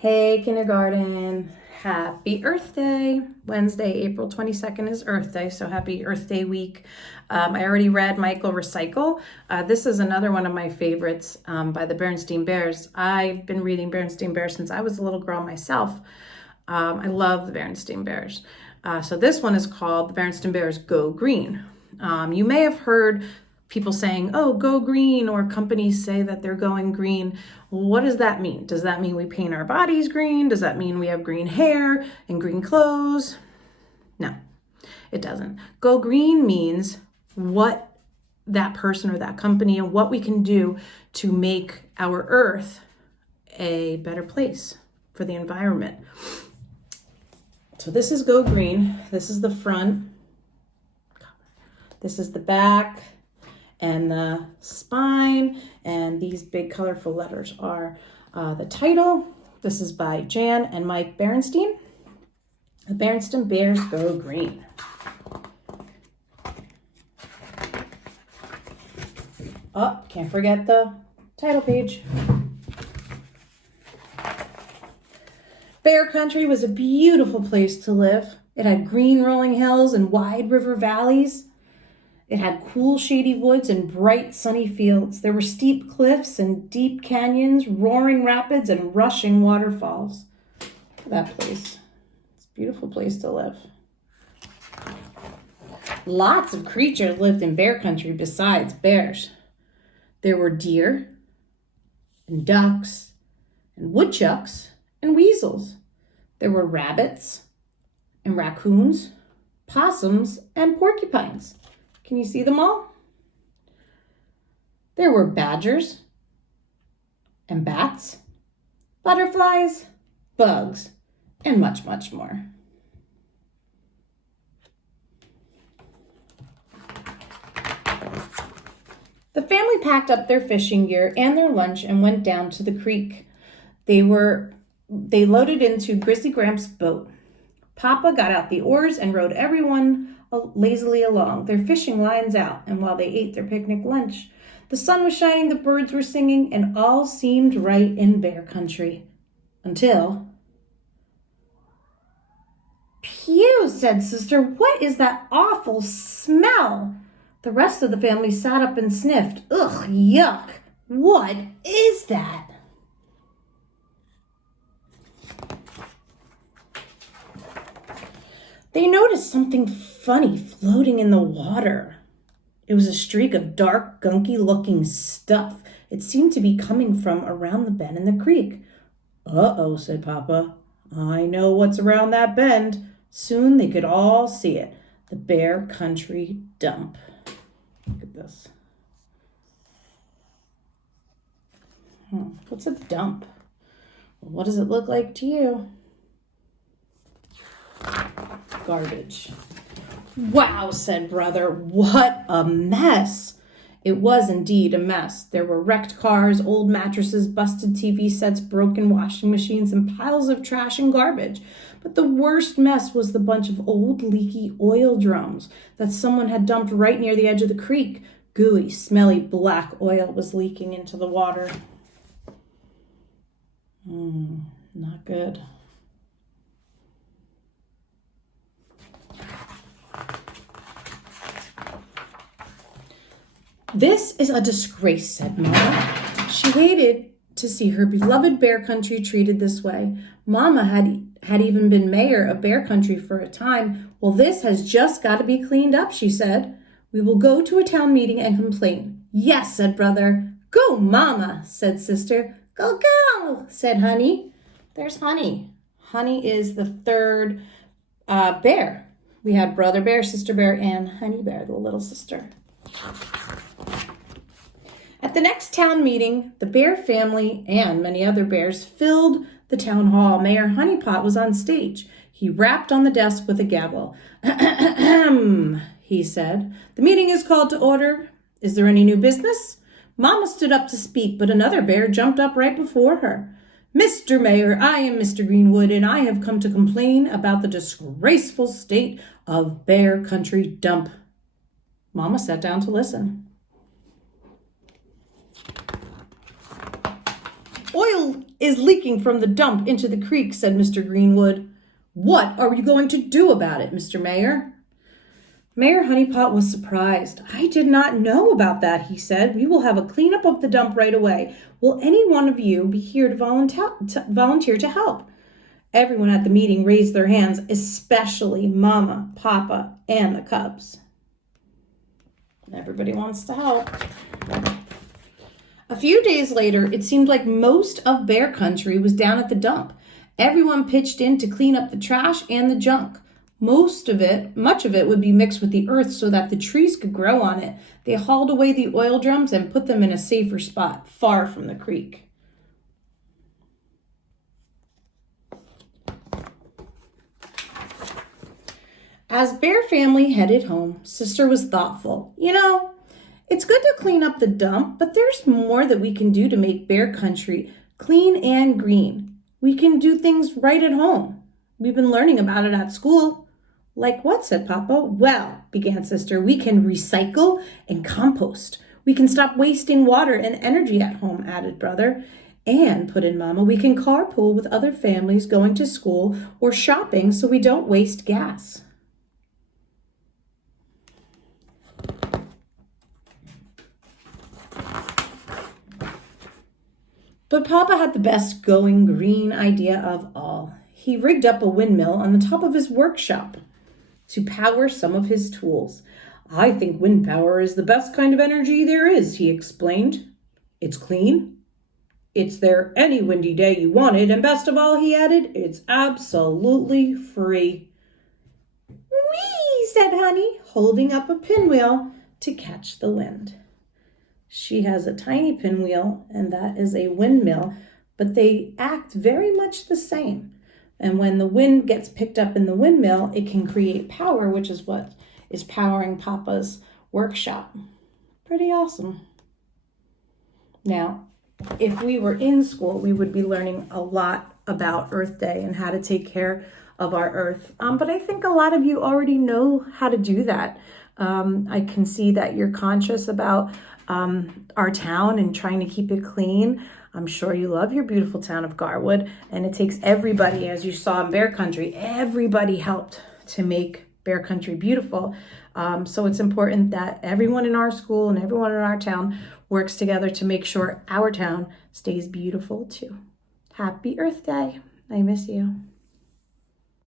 Hey, kindergarten. Happy Earth Day. Wednesday, April 22nd is Earth Day, so happy Earth Day week. I already read Michael Recycle. This is another one of my favorites by the Berenstain Bears. I've been reading Berenstain Bears since I was a little girl myself. I love the Berenstain Bears. So this one is called The Berenstain Bears Go Green. You may have heard people saying, oh, go green, or companies say that they're going green. What does that mean? Does that mean we paint our bodies green? Does that mean we have green hair and green clothes? No, it doesn't. Go green means what that person or that company and what we can do to make our earth a better place for the environment. So this is Go Green. This is the front. This is the back and the spine, and these big colorful letters are the title. This is by Jan and Mike Berenstain. The Berenstain Bears Go Green. Oh, can't forget the title page. Bear Country was a beautiful place to live. It had green rolling hills and wide river valleys. It had cool, shady woods and bright, sunny fields. There were steep cliffs and deep canyons, roaring rapids, and rushing waterfalls. Look at that place. It's a beautiful place to live. Lots of creatures lived in Bear Country besides bears. There were deer and ducks and woodchucks and weasels. There were rabbits and raccoons, possums, and porcupines. Can you see them all? There were badgers and bats, butterflies, bugs, and much, much more. The family packed up their fishing gear and their lunch and went down to the creek. They loaded into Grizzly Gramps' boat. Papa got out the oars and rowed everyone lazily along, their fishing lines out, and while they ate their picnic lunch, the sun was shining, the birds were singing, and all seemed right in Bear Country. Until... Phew, said Sister, what is that awful smell? The rest of the family sat up and sniffed. Ugh, yuck. What is that? They noticed something funny floating in the water. It was a streak of dark, gunky-looking stuff. It seemed to be coming from around the bend in the creek. Uh-oh, said Papa. I know what's around that bend. Soon they could all see it. The Bear Country dump. Look at this. What's a dump? Well, what does it look like to you? Garbage. Wow, said Brother. What a mess. It was indeed a mess. There were wrecked cars, old mattresses, busted TV sets, broken washing machines, and piles of trash and garbage. But the worst mess was the bunch of old leaky oil drums that someone had dumped right near the edge of the creek. Gooey, smelly black oil was leaking into the water. Not good. This is a disgrace, said Mama. She hated to see her beloved Bear Country treated this way. Mama had even been mayor of Bear Country for a time. Well, this has just got to be cleaned up, she said. We will go to a town meeting and complain. Yes, said Brother. Go, Mama, said Sister. Go, go, said Honey. There's Honey. Honey is the third bear. We had Brother Bear, Sister Bear, and Honey Bear, the little sister. At the next town meeting, the Bear family and many other bears filled the town hall. Mayor Honeypot was on stage. He rapped on the desk with a gavel. Ahem, he said. The meeting is called to order. Is there any new business? Mama stood up to speak, but another bear jumped up right before her. Mr. Mayor, I am Mr. Greenwood, and I have come to complain about the disgraceful state of Bear Country dump. Mama sat down to listen. is leaking from the dump into the creek, said Mr. Greenwood. What are you going to do about it, Mr. Mayor? Mayor Honeypot was surprised. I did not know about that, he said. We will have a cleanup of the dump right away. Will any one of you be here to volunteer to help? Everyone at the meeting raised their hands, especially Mama, Papa, and the cubs. Everybody wants to help. A few days later, it seemed like most of Bear Country was down at the dump. Everyone pitched in to clean up the trash and the junk. Much of it would be mixed with the earth so that the trees could grow on it. They hauled away the oil drums and put them in a safer spot, far from the creek. As Bear family headed home, Sister was thoughtful. It's good to clean up the dump, but there's more that we can do to make Bear Country clean and green. We can do things right at home. We've been learning about it at school. Like what, said Papa? Well, began Sister, we can recycle and compost. We can stop wasting water and energy at home, added Brother. And, put in Mama, we can carpool with other families going to school or shopping so we don't waste gas. But Papa had the best going green idea of all. He rigged up a windmill on the top of his workshop to power some of his tools. I think wind power is the best kind of energy there is, he explained. It's clean. It's there any windy day you want it. And best of all, he added, it's absolutely free. Whee, said Honey, holding up a pinwheel to catch the wind. She has a tiny pinwheel, and that is a windmill, but they act very much the same. And when the wind gets picked up in the windmill, it can create power, which is what is powering Papa's workshop. Pretty awesome. Now, if we were in school, we would be learning a lot about Earth Day and how to take care of our Earth. But I think a lot of you already know how to do that. I can see that you're conscious about our town and trying to keep it clean. I'm sure you love your beautiful town of Garwood, and it takes everybody, as you saw in Bear Country, everybody helped to make Bear Country beautiful. So it's important that everyone in our school and everyone in our town works together to make sure our town stays beautiful too. Happy Earth Day. I miss you.